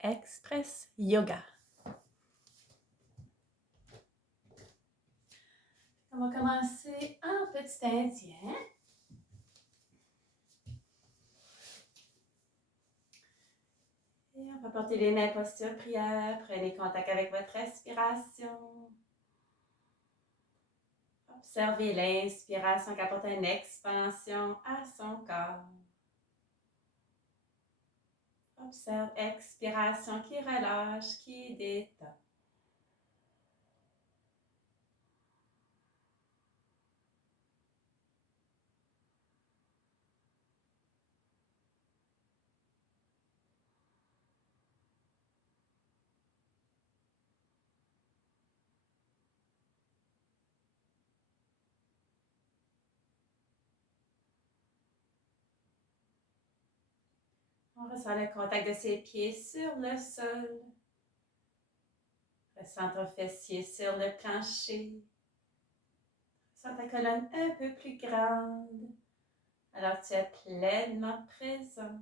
Express Yoga. On va commencer en petit indien. Et on va porter les mains posture prière. Prenez contact avec votre respiration. Observez l'inspiration qui apporte une expansion à son corps. Observe expiration qui relâche, qui détend. On ressent le contact de ses pieds sur le sol. Ressent ton fessier sur le plancher. Ressens ta colonne un peu plus grande. Alors tu es pleinement présent.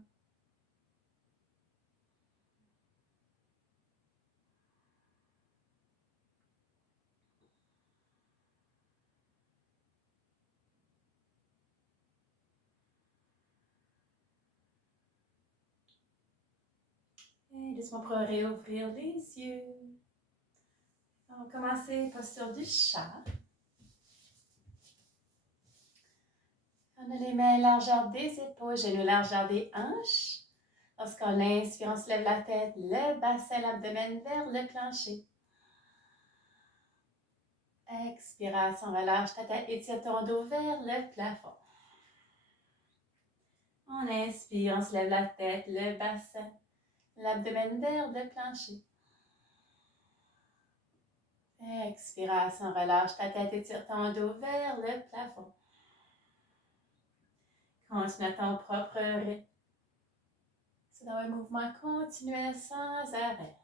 Et laisse-moi pour réouvrir les yeux. On va commencer posture du chat. On a les mains largeur des épaules, genoux largeur des hanches. Lorsqu'on inspire, on se lève la tête, le bassin, l'abdomen vers le plancher. Expiration, relâche ta tête, étire ton dos vers le plafond. On inspire, on se lève la tête, le bassin, l'abdomen vers le plancher. Expiration, relâche ta tête, étire ton dos vers le plafond. Continue à ton propre rythme. C'est dans un mouvement continuel sans arrêt.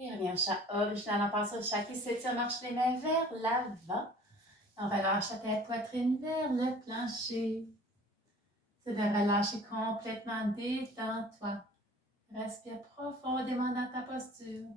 Et revient au chat original en passant au chat qui s'étire, marche les mains vers l'avant. On relâche la tête, poitrine vers le plancher. C'est de relâcher complètement, détends-toi. Respire profondément dans ta posture.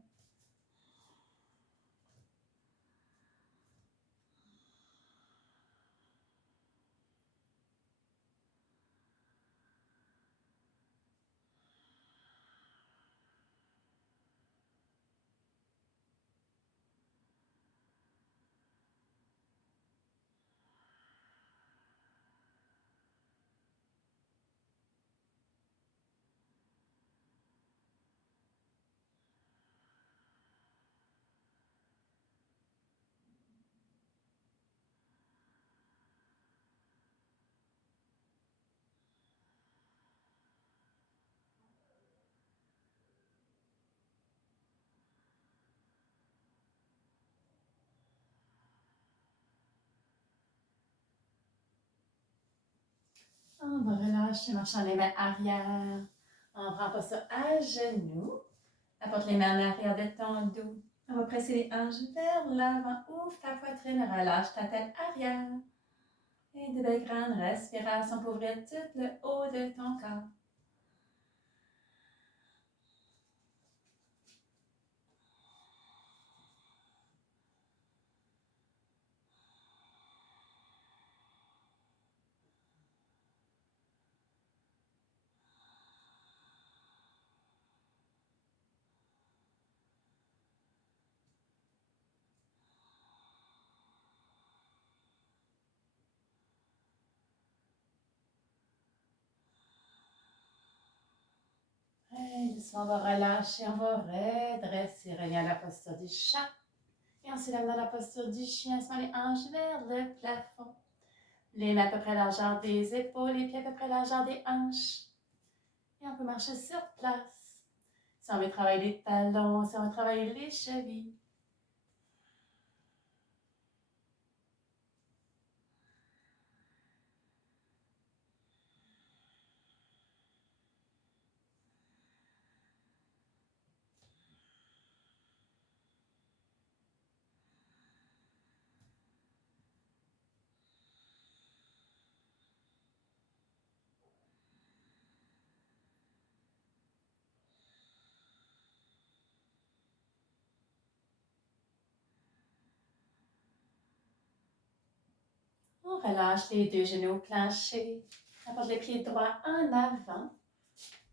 On va relâcher, marchant les mains arrière. On prend pas ça à genoux. Apporte les mains en arrière de ton dos. On va presser les hanches vers l'avant. Ouvre ta poitrine, relâche ta tête arrière. Et de belles grandes respirations pour ouvrir tout le haut de ton corps. Doucement, on va relâcher, on va redresser, revenir à la posture du chat. Et on s'élève dans la posture du chien, on les hanches vers le plafond. Les mains à peu près largeur des épaules, les pieds à peu près largeur des hanches. Et on peut marcher sur place. Si on veut travailler les talons, si on veut travailler les chevilles. On relâche les deux genoux au plancher. On porte le pied droit en avant.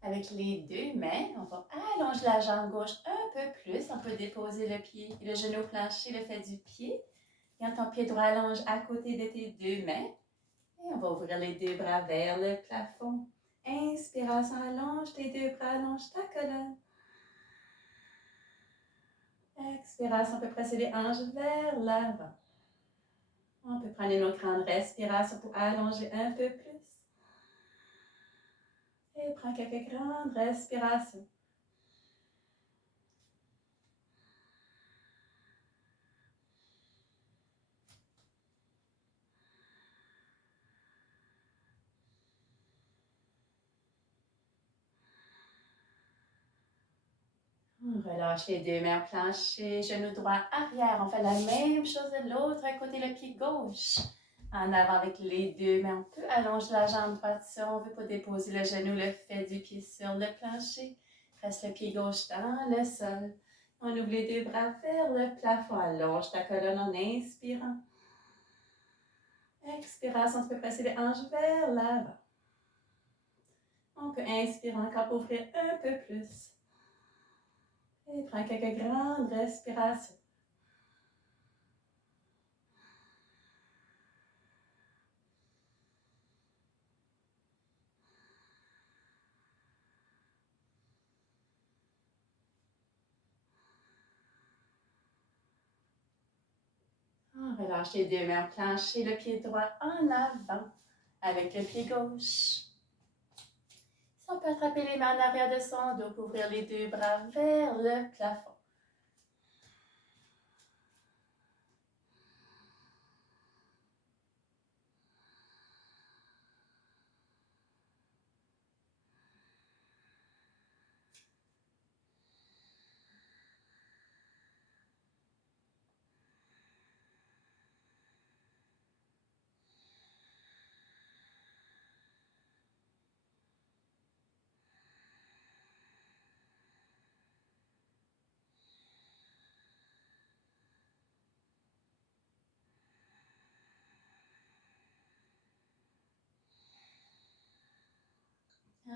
Avec les deux mains, on va allonger la jambe gauche un peu plus. On peut déposer le pied, le genou au plancher, le fait du pied. Quand ton pied droit allonge à côté de tes deux mains. Et on va ouvrir les deux bras vers le plafond. Inspiration, allonge tes deux bras, allonge ta colonne. Expiration, on peut presser les hanches vers l'avant. On peut prendre une autre grande respiration pour allonger un peu plus. Et prends quelques grandes respirations. On relâche les deux mains au plancher, genou droit arrière. On fait la même chose de l'autre côté, le pied gauche. En avant avec les deux mains, on peut allonger la jambe droite si on ne veut pas déposer le genou, le fait du pied sur le plancher. Reste le pied gauche dans le sol. On ouvre les deux bras vers le plafond. Allonge ta colonne en inspirant. Expiration, tu peux presser les hanches vers l'avant. On peut inspirer encore pour ouvrir un peu plus. Et prends quelques grandes respirations. On relâche les deux mains au plancher, le pied droit en avant avec le pied gauche. Si on peut attraper les mains en arrière de son dos pour ouvrir les deux bras vers le plafond.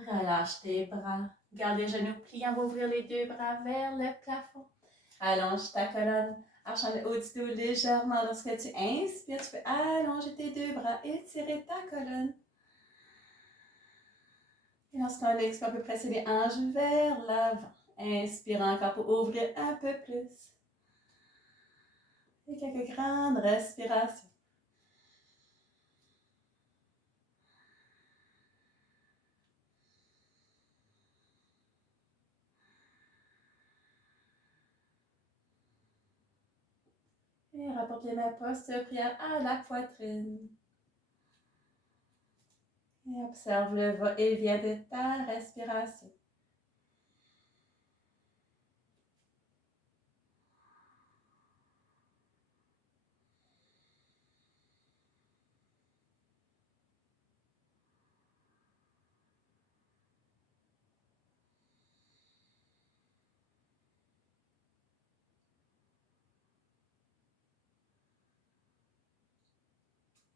Relâche tes bras. Garde les genoux pliés. On va ouvrir les deux bras vers le plafond. Allonge ta colonne. Arche au-dessus du dos légèrement. Lorsque tu inspires, tu peux allonger tes deux bras et étirer ta colonne. Et lorsqu'on expire, on peut presser les hanches vers l'avant. Inspire encore pour ouvrir un peu plus. Et quelques grandes respirations. Et rapporte les mains posture prière à la poitrine. Et observe le va-et-vient de ta respiration.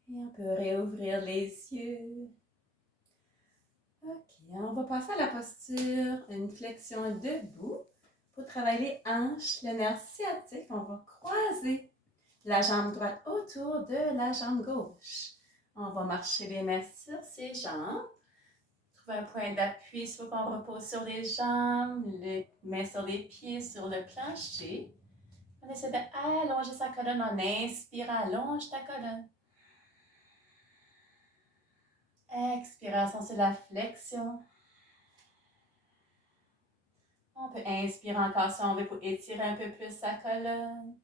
Et on peut réouvrir les yeux. Ok, on va passer à la posture, une flexion debout. Pour travailler les hanches, le nerf sciatique, on va croiser la jambe droite autour de la jambe gauche. On va marcher les mains sur ses jambes. Trouvez un point d'appui, soit qu'on repose sur les jambes, les mains sur les pieds, sur le plancher. On essaie d'allonger sa colonne en inspirant, allonge ta colonne. Expiration sur la flexion. On peut inspirer encore si on veut pour étirer un peu plus sa colonne.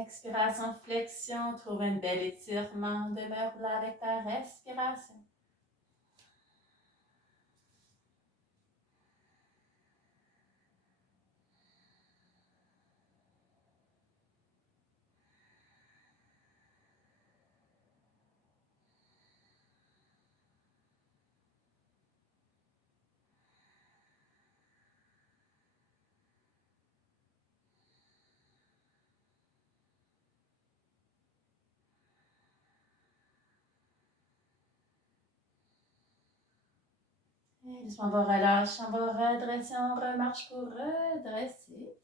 Expiration, flexion. Trouve un bel étirement. Demeure là avec ta respiration. Et doucement, on va relâcher, on va redresser, on remarche pour redresser.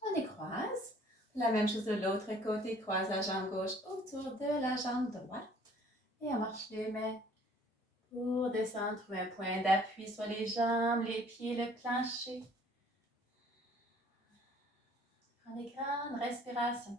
On décroise. La même chose de l'autre côté, croise la jambe gauche autour de la jambe droite. Et on marche les mains pour descendre, trouver un point d'appui sur les jambes, les pieds, le plancher. Prends des grandes respirations.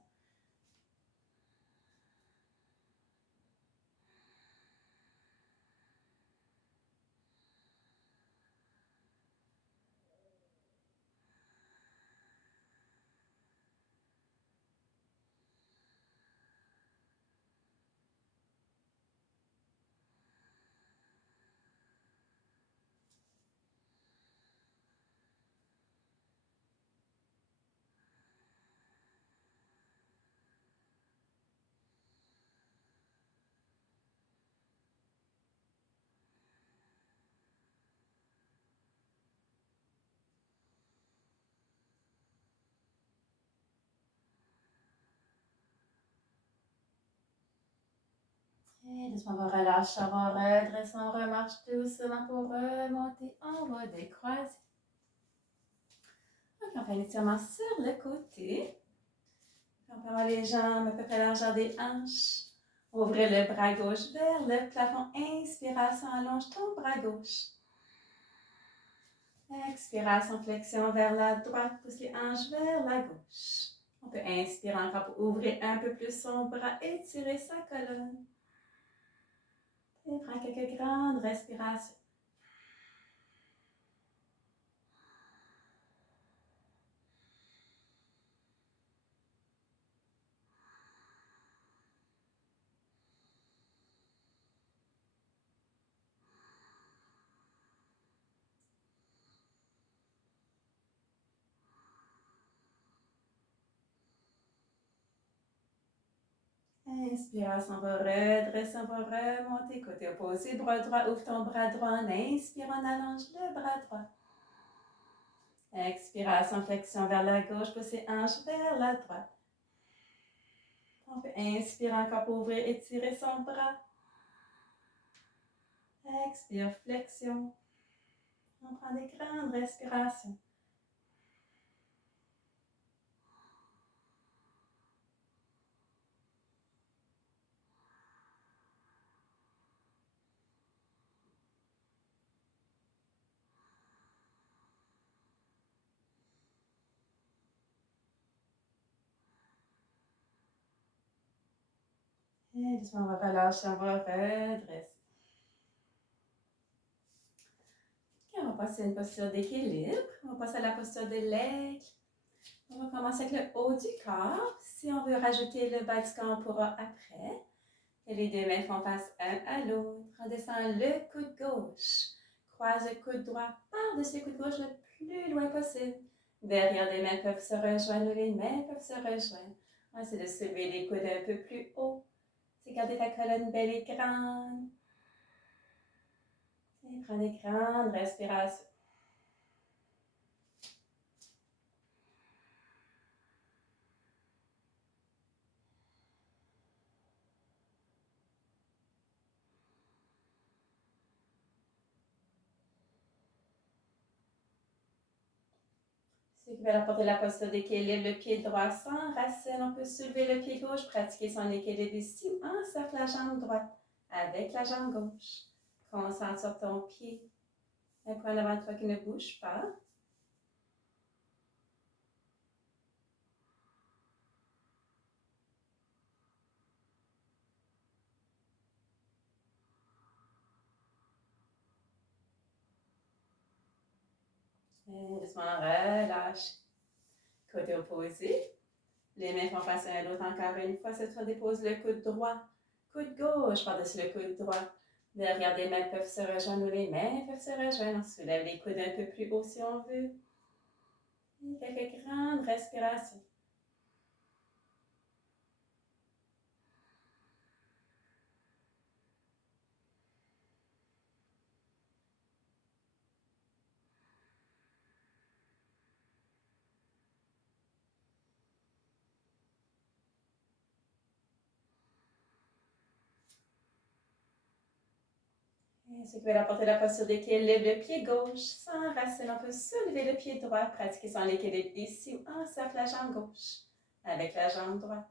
Et doucement, on va relâcher, on va redresser, on remarche doucement pour remonter. On va décroiser. Ok, on fait un étirement sur le côté. On peut avoir les jambes à peu près la largeur des hanches. Ouvrez le bras gauche vers le plafond. Inspiration, allonge ton bras gauche. Expiration, flexion vers la droite. Pousse les hanches vers la gauche. On peut inspirer encore pour ouvrir un peu plus son bras. Étirer sa colonne. Et prends quelques grandes respirations. Inspiration, on va redresser, on va remonter. Côté opposé, bras droit, ouvre ton bras droit en inspirant, on allonge le bras droit. Expiration, flexion vers la gauche, pousse les hanches vers la droite. On peut inspirer encore pour ouvrir, étirer son bras. Expire, flexion. On prend des grandes respirations. Et doucement, on va relâcher, on va redresser. Okay, on va passer à une posture d'équilibre. On va passer à la posture de l'aigle. On va commencer avec le haut du corps. Si on veut rajouter le bas du corps, on pourra après. Et les deux mains font face un à l'autre. On descend le coude gauche. Croise le coude droit par-dessus le coude gauche le plus loin possible. Derrière les mains peuvent se rejoindre, les mains peuvent se rejoindre. On va essayer de soulever les coudes un peu plus haut. C'est garder ta colonne belle et grande. Et prends des grandes respirations. Ceux qui veulent apporter la posture d'équilibre, le pied droit s'enracine. On peut soulever le pied gauche, pratiquer son équilibre ici. Encercle la jambe droite. avec la jambe gauche. Concentre sur ton pied. Un point devant toi qui ne bouge pas. Et doucement, relâche. Côté opposé. Les mains font face à l'autre encore une fois. Cette fois, dépose le coude droit. Coude gauche par-dessus le coude droit. Derrière des mains peuvent se rejoindre ou les mains peuvent se rejoindre. On soulève les coudes un peu plus haut si on veut. Et quelques grandes respirations. Et ceux qui veulent apporter la posture d'équilibre, le pied gauche s'enracine. On peut soulever le pied droit, pratiquer son équilibre ici ou encercle la jambe gauche avec la jambe droite.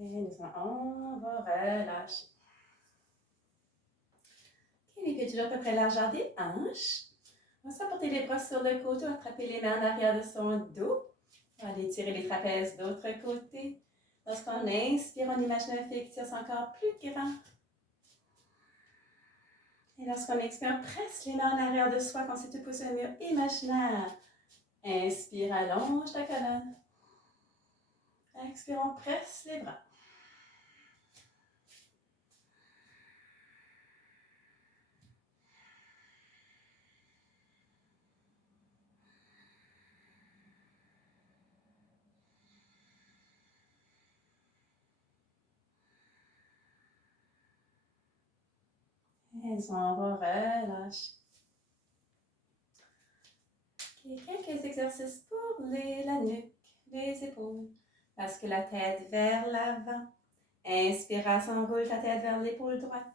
Et doucement, on va relâcher. Ok, les pieds toujours à peu près largeur des hanches. On va s'apporter les bras sur le côté, attraper les mains en arrière de son dos. On va aller tirer les trapèzes de l'autre côté. Lorsqu'on inspire, on imagine un fictif encore plus grand. Et lorsqu'on expire, on presse les mains en arrière de soi, comme si tu pousses un mur imaginaire. Inspire, allonge ta colonne. Expire, on presse les bras. Et on va relâcher. Okay, quelques exercices pour la nuque, les épaules. Parce que la tête vers l'avant. Inspiration, roule ta tête vers l'épaule droite.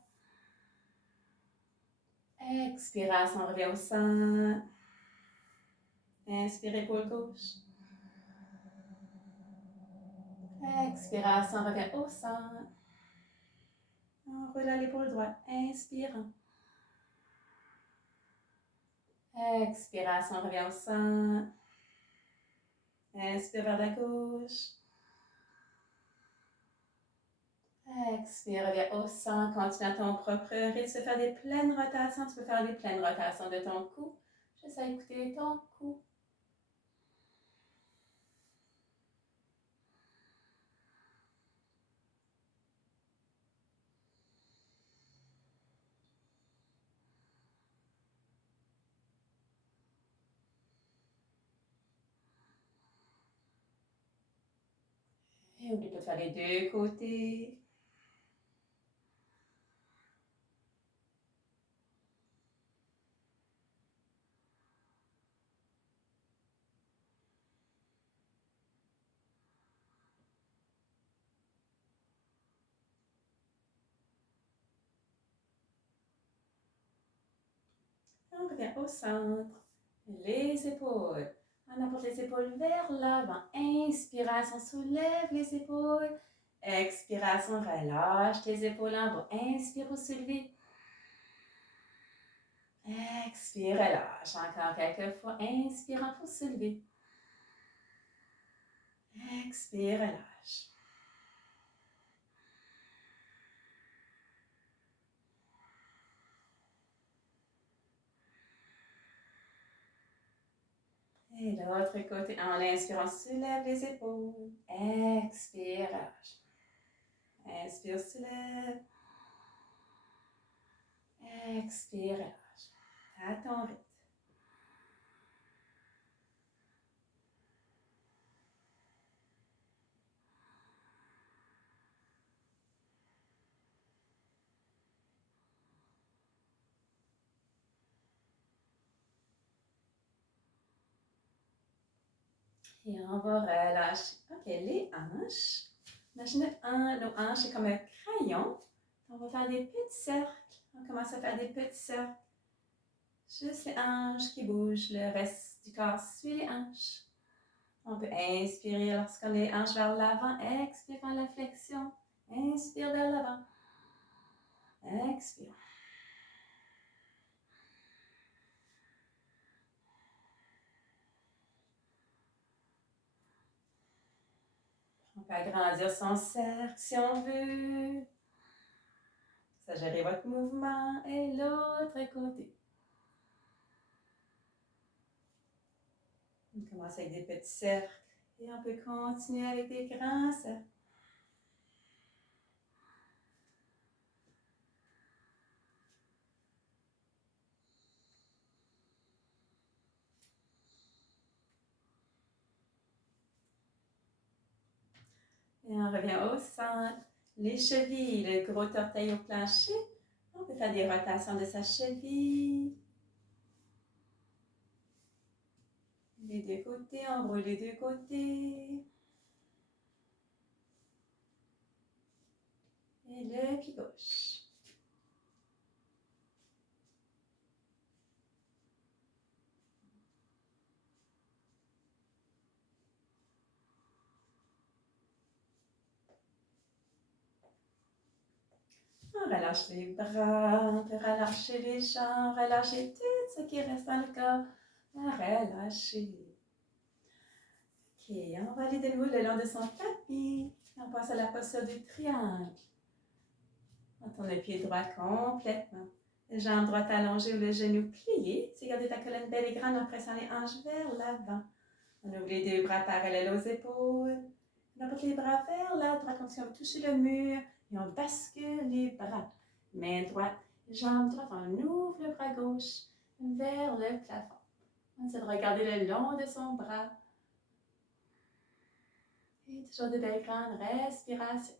Expiration, revient au centre. Inspire, épaule gauche. Expiration, revient au centre. On roule à l'épaule droite. Inspirant. Expiration, revient au centre. Inspire vers la gauche. Expire, reviens au centre. Continue à ton propre rythme. Tu peux faire des pleines rotations. Tu peux faire des pleines rotations de ton cou. Juste à écouter ton cou. Et oublie pas de faire les deux côtés. On revient au centre. Les épaules. On apporte les épaules vers l'avant. Inspiration, soulève les épaules. Expiration, relâche les épaules en bas. Inspire pour soulever. Expire, relâche. Encore quelques fois. Inspirant pour soulever. Expire, relâche. Et l'autre côté, en inspirant, soulève les épaules. Expire, relâche. Inspire, soulève. Expire, relâche. À ton rythme. Et on va relâcher. OK, les hanches. Imaginez nos hanches, c'est comme un crayon. On va faire des petits cercles. On commence à faire des petits cercles. Juste les hanches qui bougent. Le reste du corps suit les hanches. On peut inspirer lorsqu'on a les hanches vers l'avant. Expire par la flexion. Inspire vers l'avant. Expire. On peut agrandir son cercle si on veut. Ça gère votre mouvement et l'autre côté. On commence avec des petits cercles et on peut continuer avec des grands cercles. Et on revient au centre. Les chevilles, le gros orteil au plancher. On peut faire des rotations de sa cheville. Les deux côtés, on roule les deux côtés. Et le pied gauche. On relâche les bras, on peut relâcher les jambes, relâcher tout ce qui reste dans le corps. Relâcher. OK, on va aller de nouveau le long de son tapis. On passe à la posture du triangle. On tourne le pied droit complètement. Les jambes droites allongées ou le genou plié. C'est garder ta colonne belle et grande en pressant les hanches vers l'avant. On ouvre les deux bras parallèles aux épaules. On apporte les bras vers la droite comme si on touchait le mur. Et on bascule les bras. Main droite, jambe droite. On ouvre le bras gauche vers le plafond. On essaie de regarder le long de son bras. Et toujours de belles grandes respirations.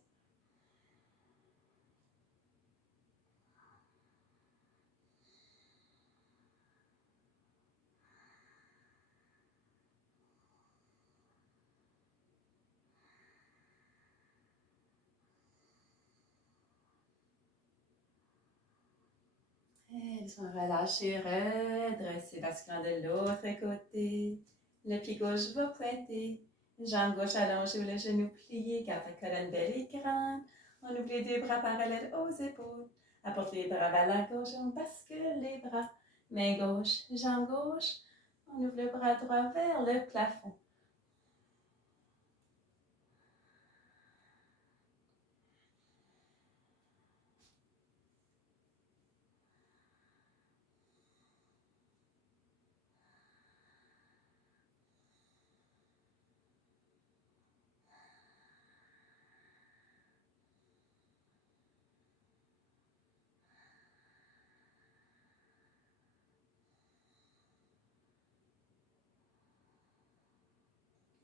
Et laisse-moi relâcher, redresser, basculant de l'autre côté. Le pied gauche va pointer. Jambe gauche allongée ou le genou plié, garde ta colonne belle et grande. On ouvre les deux bras parallèles aux épaules. Apporte les bras vers la gauche et on bascule les bras. Main gauche, jambe gauche. On ouvre le bras droit vers le plafond.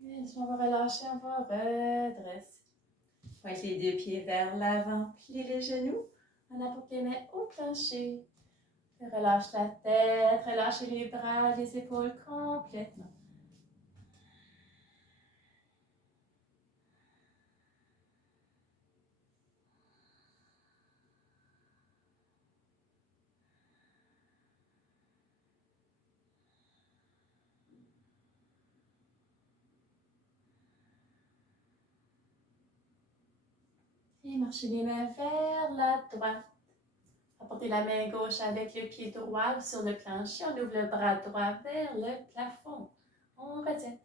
Et on va relâcher, on va redresser. Pointe les deux pieds vers l'avant, plie les genoux. On apporte les mains au plancher. Relâche la tête, relâchez les bras, les épaules complètement. Et marchez les mains vers la droite. Apportez la main gauche avec le pied droit sur le plancher. On ouvre le bras droit vers le plafond. On retient.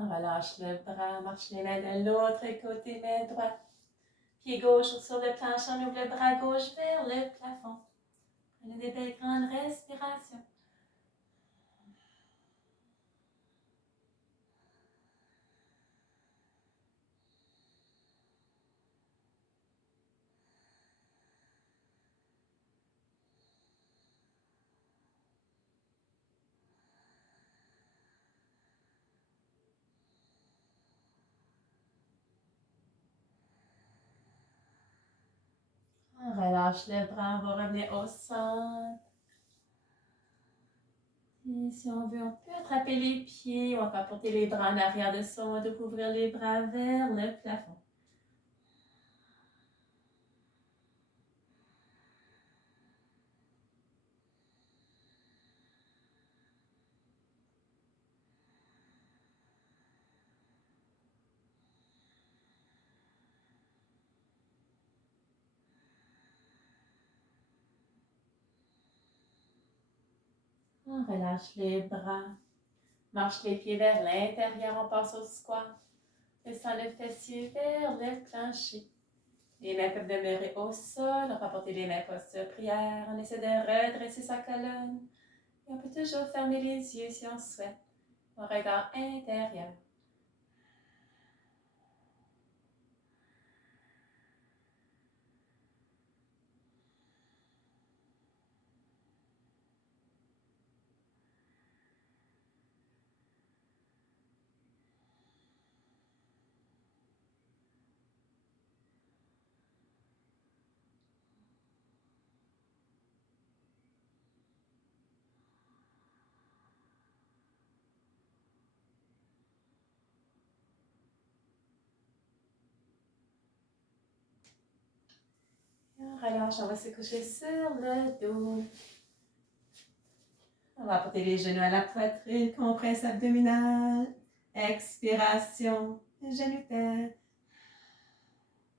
On relâche le bras, marche les mains de l'autre côté, main droite. Pied gauche sur le plancher, on ouvre le bras gauche vers le plafond. Prenez des belles grandes respirations. Relâche le bras, on va revenir au centre. Et si on veut, on peut attraper les pieds, on va porter les bras en arrière de son dos, ouvrir les bras vers le plafond. On relâche les bras. Marche les pieds vers l'intérieur, on passe au squat. Descend le fessier vers le plancher. Les mains peuvent demeurer au sol. On va porter les mains posture prière. On essaie de redresser sa colonne. Et on peut toujours fermer les yeux si on souhaite. Mon regard intérieur. Et on relâche, on va se coucher sur le dos. On va porter les genoux à la poitrine, compresse abdominale. Expiration, genoux terre.